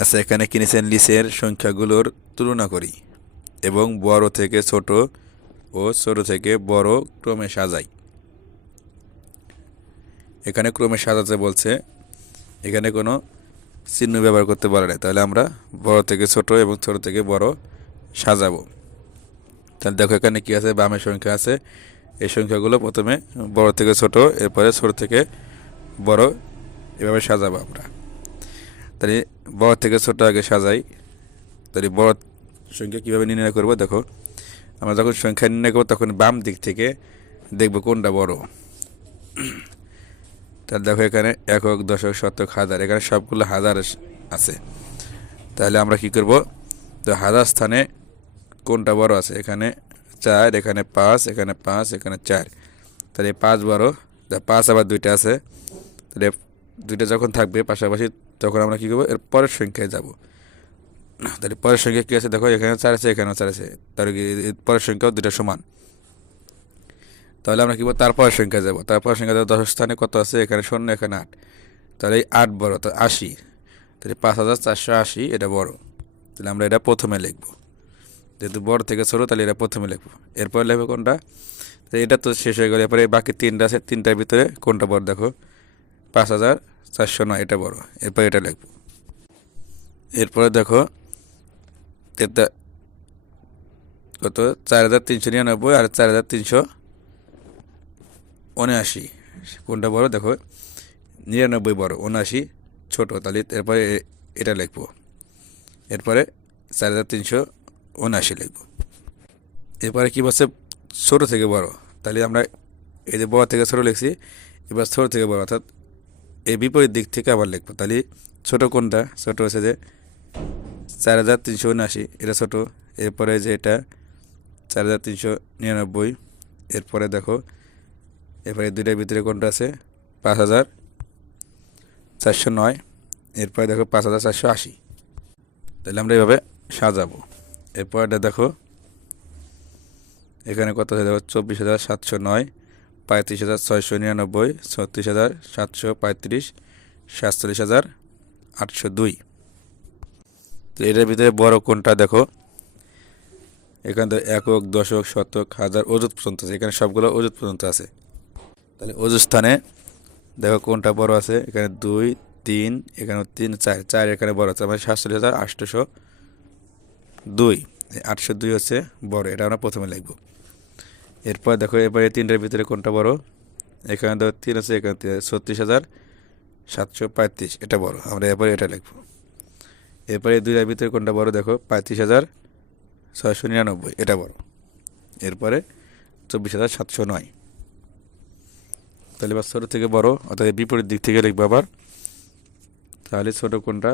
আচ্ছা এখানে কিনেছেন লিসের সংখ্যাগুলোর তুলনা করি এবং বড় থেকে ছোট ও ছোট থেকে বড় ক্রমে সাজাই। এখানে ক্রমে সাজাতে বলছে, এখানে কোনো চিহ্ন ব্যবহার করতে পারে না। তাহলে আমরা বড় থেকে ছোট এবং ছোট থেকে বড় সাজাবো। তাহলে দেখো এখানে কি আছে? বামের সংখ্যা আছে। এই সংখ্যাগুলো প্রথমে বড় থেকে ছোট, এরপরে ছোট থেকে বড় এভাবে সাজাবো আমরা। তাহলে বড় থেকে ছোট আগে সাজাই। তাহলে বড় সংখ্যা কীভাবে নির্ণয় করব দেখো। আমরা যখন সংখ্যা নির্ণয় করব তখন বাম দিক থেকে দেখব কোনটা বড়। তাহলে দেখো এখানে একক, দশক, শতক, হাজার। এখানে সবগুলো হাজার আছে। তাহলে আমরা কি করব? তো হাজার স্থানে কোনটা বড় আছে? এখানে চার, এখানে পাঁচ এখানে পাঁচ, এখানে চার। তাহলে পাঁচ বড়। পাঁচ আবার দুইটা আছে। তাহলে দুইটা যখন থাকবে, পাশাপাশি তখন আমরা কী করব? এর পরের সংখ্যায় যাব। তাহলে পরের সংখ্যা কী আছে? দেখো এখানে চার আছে, এখানেও চার আছে। তাহলে পরের সংখ্যাও দুইটা সমান? তাহলে আমরা কী বলব তারপরের সংখ্যা যাব। তারপরের সংখ্যা দশ স্থানে কত আছে? এখানে শূন্য, এখানে আট। তাহলে এই আট বড়, তো আশি। তাহলে পাঁচ হাজার চারশো আশি, এটা বড়। তাহলে আমরা এটা প্রথমে লিখব। যেহেতু বড় থেকে ছোটো, তাহলে এটা প্রথমে লিখব। এরপর লিখব কোনটা? তো এটা তো শেষ হয়ে গেল। এরপরে বাকি তিনটা আছে, তিনটার ভিতরে কোনটা বড় দেখো। পাঁচ হাজার চারশো নয়, এটা বড়। এরপর এটা লিখব। এরপরে দেখো, এটা কত? চার হাজার তিনশো নিরানব্বই আর চার হাজার তিনশো উনআশি। কোনটা বড়? দেখো, নিরানব্বই বড়, উনআশি ছোটো। তাহলে এরপরে এটা লিখব। এরপরে চার হাজার তিনশো উনআশি লিখব। এরপরে কী বলছে? ছোটো থেকে বড়। তাহলে আমরা এই যে বড় থেকে ছোটো লিখছি, এবার ছোটো থেকে বড়। অর্থাৎ বিপরীত দিক থেকে আবার লিখব। তাহলে ছোটো কোনটা? ছোটো হচ্ছে যে চার হাজার তিনশো উনআশি, এটা ছোটো। এরপরে যে এটা, চার হাজার তিনশো নিরানব্বই, এরপরে দেখো, এরপরে দুইটার ভিতরে কোনটা আছে? পাঁচ হাজার চারশো নয়, এরপরে দেখো পাঁচ হাজার চারশো আশি। তাহলে আমরা এইভাবে সাজাবো। এরপর এটা দেখো, এখানে কত আছে দেখো চব্বিশ হাজার সাতশো নয় পঁয়ত্রিশ হাজার ছয়শো নিরানব্বই, ছত্রিশ হাজার সাতশো পঁয়ত্রিশ, সাতচল্লিশ হাজার আটশো দুই। তো এটার ভিতরে বড় কোনটা দেখো? এখানে একক, দশক, শতক, হাজার, অযুত পর্যন্ত আছে। এখানে সবগুলো অযুত পর্যন্ত আছে। তাহলে অযুত স্থানে দেখো কোনটা বড় আছে? এখানে দুই, তিন এখানে তিন, চার চার এখানে বড় আছে। মানে সাতচল্লিশ হাজার আটশোশো দুই। আটশো দুই হচ্ছে বড়, এটা আমরা প্রথমে লিখব। এরপর দেখো, এরপরে এই তিনটার ভিতরে কোনটা বড়? এখানে দেখো তিন আছে, এখানে ছত্রিশ হাজার সাতশো পঁয়ত্রিশ, এটা বড়। আমরা এরপরে এটা লিখব। এরপরে দুইটার ভিতরে কোনটা বড় দেখো? পঁয়ত্রিশ হাজার ছয়শো নিরানব্বই, এটা বড়। এরপরে চব্বিশ হাজার সাতশো নয়। তাহলে এবার ছোটো থেকে বড়, অর্থাৎ বিপরীত দিক থেকে লিখব আবার। তাহলে ছোটো কোনটা?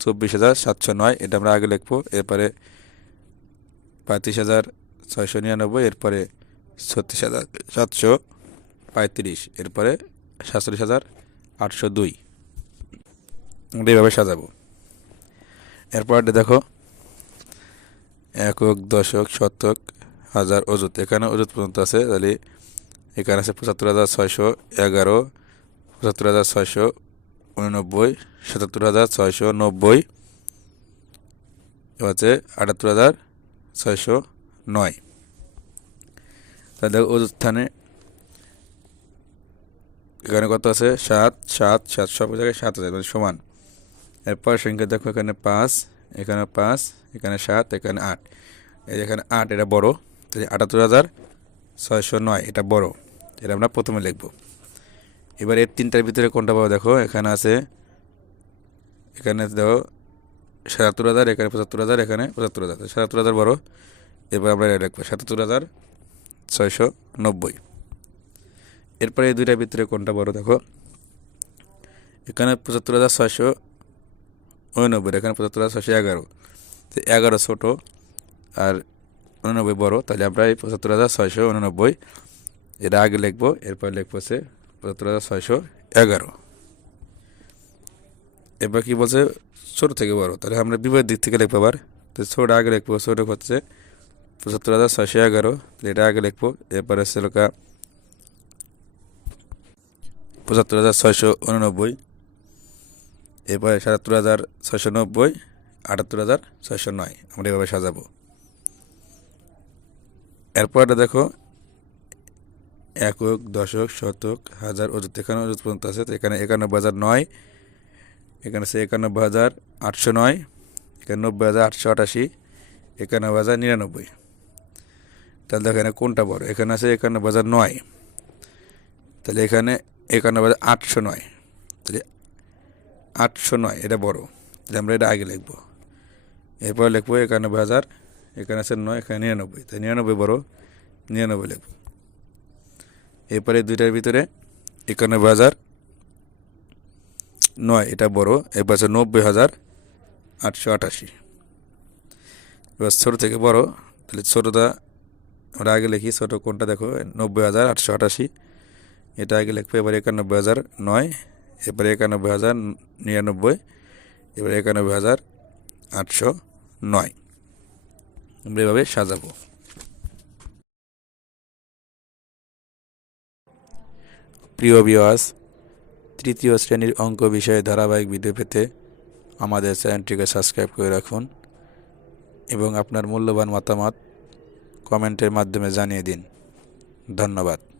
চব্বিশ হাজার সাতশো নয়, এটা আমরা আগে লিখব। এরপরে পঁয়ত্রিশ হাজার ছয়শো নিরানব্বই, এরপরে ছত্রিশ হাজার সাতশো পঁয়ত্রিশ, এরপরে সাতচল্লিশ হাজার আটশো দুই। এইভাবে সাজাবো। এরপর দেখো, একক, দশক, শতক, হাজার অযুত। এখানে অযুত পর্যন্ত আছে, তাহলে এখানে আছে পঁচাত্তর হাজার ছয়শো এগারো, পঁচাত্তর হাজার ছয়শো উননব্বই, সাতাত্তর হাজার ছয়শো নব্বই হচ্ছে আটাত্তর হাজার ছয়শো নয়। তাহলে অযুত স্থানে এখানে কত আছে? সাত সাত সাত, সব জায়গায় সাত আছে মানে সমান। এরপর সংখ্যা দেখো, এখানে পাঁচ এখানে পাঁচ, এখানে সাত, এখানে আট। এই এখানে আট, এটা বড়। তাহলে আটাত্তর হাজার ছয়শো নয়, এটা বড়। এটা আমরা প্রথমে লিখব। এবার এর তিনটার ভিতরে কোনটা পাবো দেখো? এখানে আছে, এখানে দেখো, সাতাত্তর হাজার, এখানে পঁচাত্তর হাজার, এখানে পঁচাত্তর হাজার। সাতাত্তর হাজার বড়। এবার আমরা এটা লিখব, সাতাত্তর হাজার ছয়শো নব্বই এরপরে এই দুইটার ভিতরে কোনটা বড় দেখো। এখানে পঁচাত্তর হাজার ছয়শো উননব্বই, এখানে পঁচাত্তর হাজার ছয়শো এগারো। তো এগারো ছোটো আর উননব্বই বড়, তাহলে আমরা এই পঁচাত্তর হাজার ছয়শো উননব্বই এটা আগে লিখব, এরপর লিখব হচ্ছে পঁচাত্তর হাজার ছয়শো এগারো। এবার কি বলছে? ছোটো থেকে বড়, তাহলে আমরা বিপরীত দিক থেকে লিখব আবার। তো ছোটো আগে লিখব, ছোটো হচ্ছে পঁচাত্তর হাজার ছয়শো এগারো এটা আগে লিখব এরপরে হচ্ছে লোকা পঁচাত্তর হাজার ছয়শো উননব্বই এরপরে সাতাত্তর হাজার ছয়শো নব্বই আটাত্তর হাজার ছয়শো নয় আমরা এভাবে সাজাবো এরপরটা দেখো একক দশক শতক হাজার অযুত এখানে অযুত পর্যন্ত আছে তো এখানে একানব্বই হাজার নয় এখানে আছে একানব্বই হাজার আটশো নয় এখানে নব্বই হাজার আটশো আটাশি একানব্বই হাজার নিরানব্বই তাহলে এখানে কোনটা বড়? এখানে আছে একানব্বই হাজার নয়। তাহলে এখানে একানব্বই হাজার আটশো নয়। তাহলে আটশো নয়, এটা বড়। তাহলে আমরা এটা আগে লিখব। এরপর লিখব একানব্বই হাজার এখানে আছে নয়, এখানে নিরানব্বই। তাই নিরানব্বই বড়, নিরানব্বই লিখব। এরপরে দুইটার ভিতরে একানব্বই হাজার নয়, এটা বড়। এরপর আছে নব্বই হাজার আটশো আটাশি। এবার ছোটো থেকে বড়, তাহলে ছোটোটা আমরা আগে লিখি ছোটো কোনটা দেখো? নব্বই হাজার আটশো আটাশি। এটা আগে লিখব, এবার একানব্বই হাজার নয়, এবারে একানব্বই হাজার নিরানব্বই, এবার একানব্বই হাজার আটশো নয়। আমরা এভাবে সাজাবো। প্রিয় বিওয়াস তৃতীয় শ্রেণির অঙ্ক বিষয়ে ধারাবাহিক ভিডিও পেতে আমাদের চ্যানেলটিকে সাবস্ক্রাইব করে রাখুন এবং আপনার মূল্যবান মতামত কমেন্টের মাধ্যমে জানিয়ে দিন। ধন্যবাদ।